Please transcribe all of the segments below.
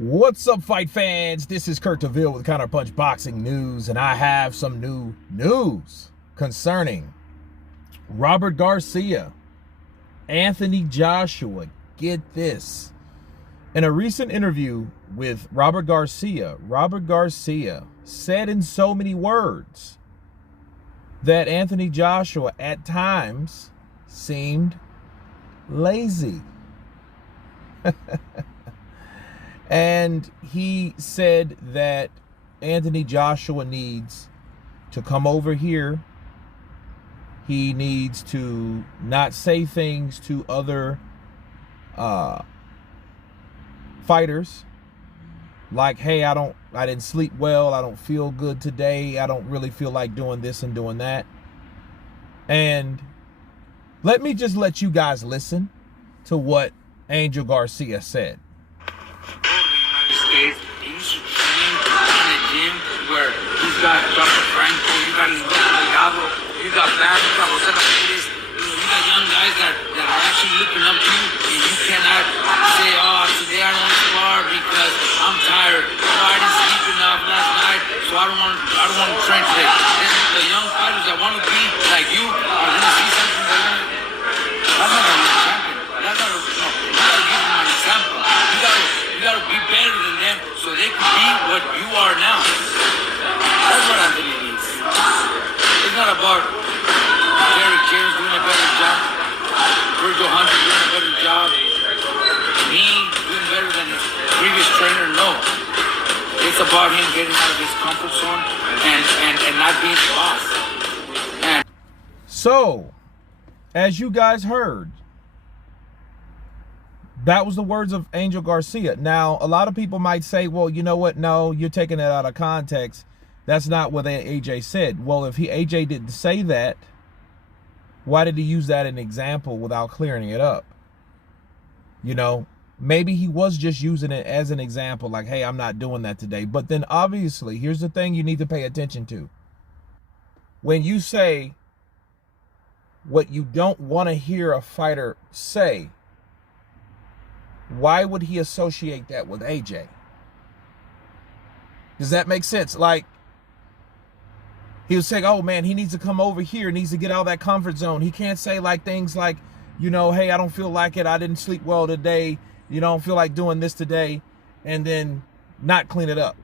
What's up, fight fans? This is Kurt DeVille with Counterpunch Boxing News, and I have some new news concerning Robert Garcia, Anthony Joshua. Get this. In a recent interview with Robert Garcia said in so many words that Anthony Joshua at times seemed lazy. And he said that Anthony Joshua needs to come over here. He needs to not say things to other fighters like, hey, I didn't sleep well, I don't feel good today, I don't really feel like doing this and doing that. And let me just let you guys listen to what Angel Garcia said. States, you should train in a gym where he's got Dr. Franco, you got Delgado, you got Bam, you got Jose Ramirez, you got young guys that are actually looking up to you, and you cannot say, oh, today I don't want to spar because I'm tired, oh, I didn't sleep enough last night, so I don't want to train today. Then the young fighters that want to be like you are going to see something that's not going to be a champion. That's not you got to give them an example. You got to be better than them so they can be what you are now. That's what Anthony needs. It's not about Derek James doing a better job, Virgil Hunter doing a better job, me doing better than his previous trainer. No. It's about him getting out of his comfort zone and not being the boss. So, as you guys heard, that was the words of Angel Garcia. Now, a lot of people might say, well, you know what? No, you're taking it out of context. That's not what AJ said. Well, if AJ didn't say that, why did he use that as an example without clearing it up? You know, maybe he was just using it as an example, like, hey, I'm not doing that today. But then obviously, here's the thing you need to pay attention to. When you say what you don't want to hear a fighter say, why would he associate that with AJ? Does that make sense? Like, he was saying, oh man, he needs to come over here, needs to get out of that comfort zone. He can't say like things like, you know, hey, I don't feel like it, I didn't sleep well today, you don't feel like doing this today, and then not clean it up.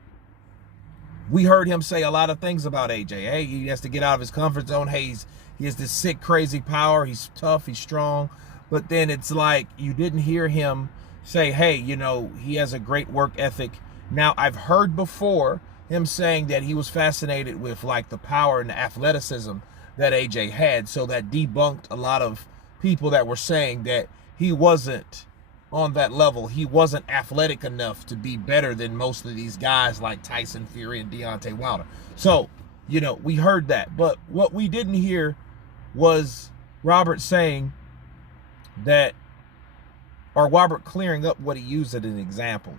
We heard him say a lot of things about AJ. Hey, he has to get out of his comfort zone. Hey, he has this sick, crazy power. He's tough, he's strong. But then it's like you didn't hear him say, hey, you know, he has a great work ethic. Now, I've heard before him saying that he was fascinated with like the power and the athleticism that AJ had. So that debunked a lot of people that were saying that he wasn't on that level. He wasn't athletic enough to be better than most of these guys like Tyson Fury and Deontay Wilder. So, you know, we heard that. But what we didn't hear was Robert saying that, or Robert clearing up what he used as an example.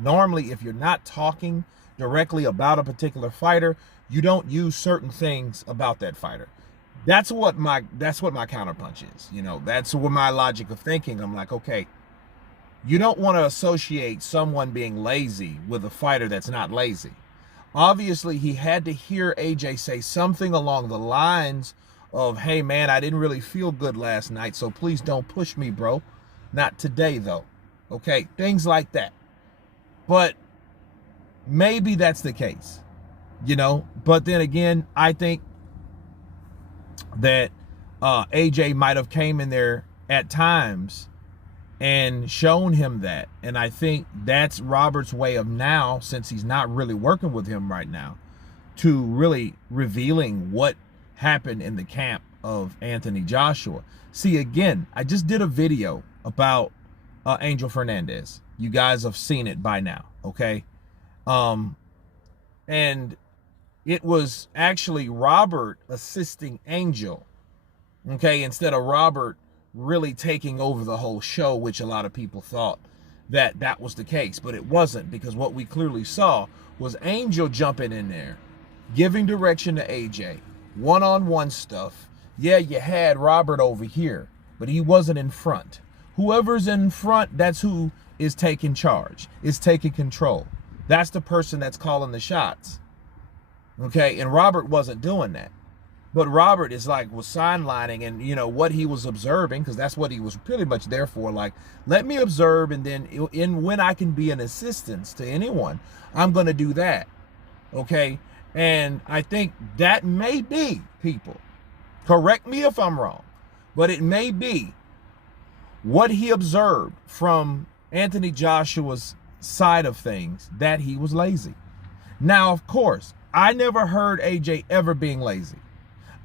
Normally, if you're not talking directly about a particular fighter, you don't use certain things about that fighter. That's what my counterpunch is. You know, that's what my logic of thinking. I'm like, okay, you don't want to associate someone being lazy with a fighter that's not lazy. Obviously, he had to hear AJ say something along the lines of, hey man, I didn't really feel good last night, so please don't push me, bro. Not today, though. Okay, things like that. But maybe that's the case, you know. But then again, I think that AJ might have came in there at times and shown him that. And I think that's Robert's way of now, since he's not really working with him right now, to really revealing what happened in the camp of Anthony Joshua. See, again, I just did a video about Angel Fernandez. You guys have seen it by now, okay? And it was actually Robert assisting Angel, okay, instead of Robert really taking over the whole show, which a lot of people thought that was the case, but it wasn't, because what we clearly saw was Angel jumping in there, giving direction to AJ, one-on-one stuff. Yeah, you had Robert over here, but he wasn't in front. Whoever's in front, that's who is taking charge, is taking control. That's the person that's calling the shots. Okay, and Robert wasn't doing that. But Robert is like, was sidelining, and you know what he was observing, because that's what he was pretty much there for. Like, let me observe, and then when I can be an assistance to anyone, I'm going to do that. Okay, and I think that may be, people, correct me if I'm wrong, but it may be what he observed from Anthony Joshua's side of things, that he was lazy. Now, of course, I never heard AJ ever being lazy.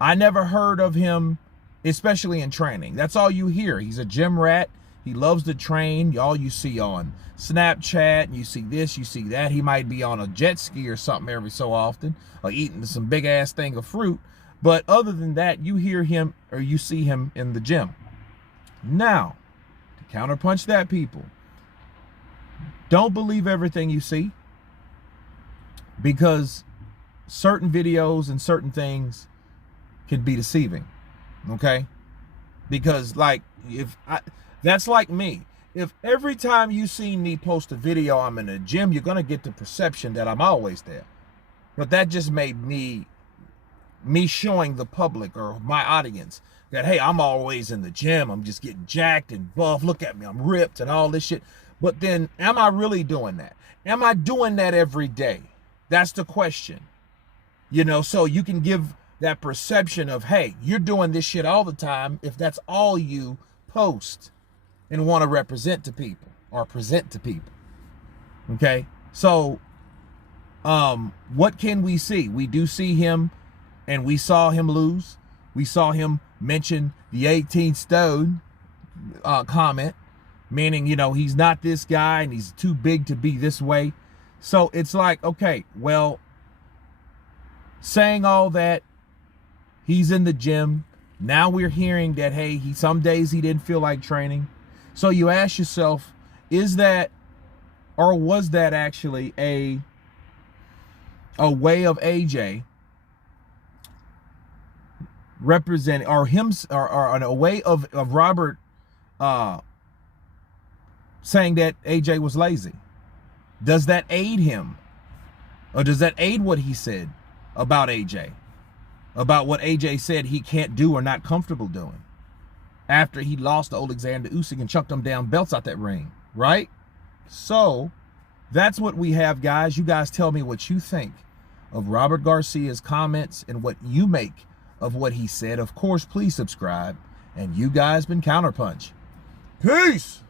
I never heard of him, especially in training. That's all you hear. He's a gym rat. He loves to train. All you see on Snapchat, and you see this, you see that. He might be on a jet ski or something every so often, or eating some big ass thing of fruit. But other than that, you hear him or you see him in the gym. Now, to counterpunch that, people, don't believe everything you see, because certain videos and certain things can be deceiving. Okay, because like, that's like me. If every time you see me post a video I'm in a gym, you're gonna get the perception that I'm always there. But that just made me showing the public or my audience that, hey, I'm always in the gym, I'm just getting jacked and buff, look at me, I'm ripped and all this shit. But then, am I really doing that? Am I doing that every day? That's the question. You know, so you can give that perception of, hey, you're doing this shit all the time, if that's all you post and want to represent to people or present to people. Okay, so what can we see? We do see him, and we saw him lose. We saw him mention the 18 stone comment, meaning, you know, he's not this guy and he's too big to be this way. So it's like, okay, well, saying all that, he's in the gym. Now we're hearing that, hey, some days he didn't feel like training. So you ask yourself, is that, or was that actually a way of AJ representing, or him, or a way of Robert saying that AJ was lazy? Does that aid him? Or does that aid what he said about AJ? About what AJ said he can't do or not comfortable doing after he lost to Alexander Usyk and chucked him down belts out that ring, right? So that's what we have, guys. You guys tell me what you think of Robert Garcia's comments and what you make of what he said. Of course, please subscribe. And you guys been Counterpunch. Peace.